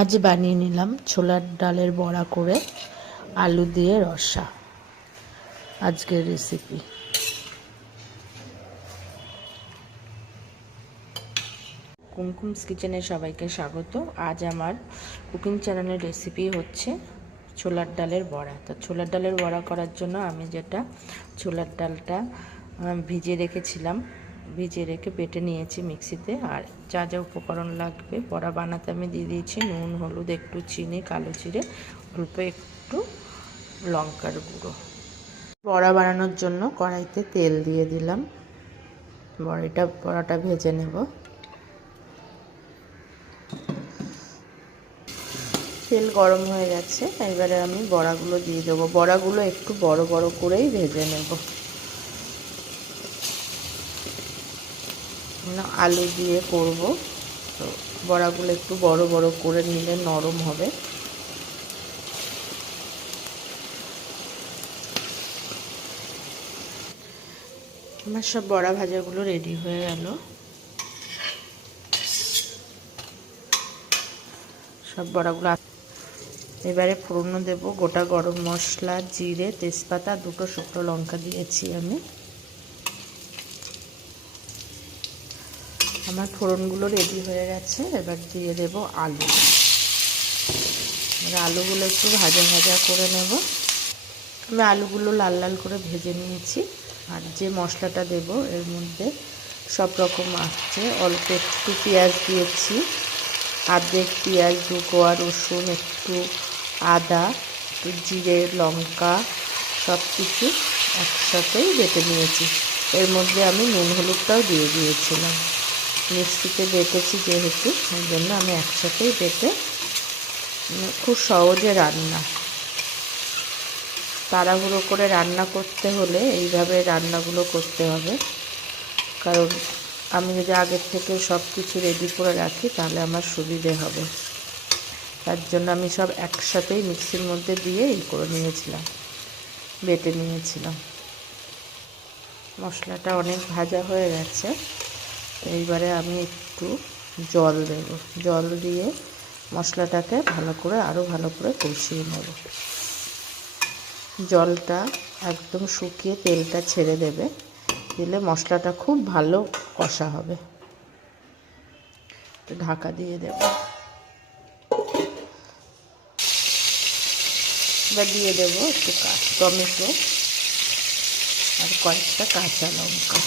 আজ বানিয়ে নিলাম ছোলার ডালের বড়া করে আলু দিয়ে রসা। আজকের রেসিপি। কুমকুমস কিচেনে সবাইকে স্বাগত। আজ আমার কুকিং চ্যানেলের রেসিপি হচ্ছে ছোলার ডালের বড়া। তো ছোলার ডালের বড়া করার জন্য আমি ছোলার ডালটা ভিজিয়ে রেখেছিলাম, ভিজিয়ে রেখে বেটে নিয়েছি মিক্সিতে। আর যা যা উপকরণ লাগবে বড়া বানাতে আমি দিয়ে দিয়েছি নুন, হলুদ, একটু চিনি, কালো জিরে, অল্প একটু লঙ্কার গুঁড়ো। বড়া বানানোর জন্য কড়াইতে তেল দিয়ে দিলাম। বড়াটা ভেজে নেব। তেল গরম হয়ে গেছে, এবারে আমি বড়াগুলো দিয়ে দেবো। বড়াগুলো একটু বড় বড় করেই ভেজে নেব। আলু দিয়ে করব, তো বড়াগুলো একটু বড় বড় করে নিলে নরম হবে। আমার সব বড়া ভাজাগুলো রেডি হয়ে গেল। সব বড়াগুলো এবারে ফোড়ন দেব। গোটা গরম মশলা, জিরে, তেজপাতা, দুটো শুকনো লঙ্কা দিয়েছি আমি। আমার ফোড়নগুলো রেডি হয়ে গেছে। এবার দিয়ে দেব আলু। এবার আলুগুলো একটু ভাজা ভাজা করে নেব। আমি আলুগুলো লাল লাল করে ভেজে নিয়েছি। আর যে মশলাটা দেব এর মধ্যে সব রকম আছে। অল্প একটু পেঁয়াজ দিয়েছি, আর্ধেক পেঁয়াজ, দু কোয়া রসুন, একটু আদা, একটু জিরে, লঙ্কা, সব কিছু একসাথেই বেটে নিয়েছি। এর মধ্যে আমি নুন হলুদটাও দিয়ে দিয়েছিলাম। মিক্সিতে বেটেছি যেহেতু, সেই জন্য আমি একসাথেই বেটে, খুব সহজে রান্না। তাড়াহুড়ো করে রান্না করতে হলে এইভাবে রান্নাগুলো করতে হবে, কারণ আমি যদি আগের থেকে সব কিছু রেডি করে রাখি তাহলে আমার সুবিধে হবে। তার জন্য আমি সব একসাথেই মিক্সির মধ্যে দিয়ে করে নিয়েছিলাম, বেটে নিয়েছিলাম। মশলাটা অনেক ভাজা হয়ে গেছে। এইবারে আমি একটু জল দেব। জল দিয়ে মশলাটাকে আরও ভালো করে কষিয়ে নেব। জলটা একদম শুকিয়ে তেলটা ছেড়ে দেবে, দিলে মশলাটা খুব ভালো কষা হবে। ঢাকা দিয়ে দেব। এবার দিয়ে দেবো একটু টমেটো আর কয়েকটা কাঁচা লঙ্কা।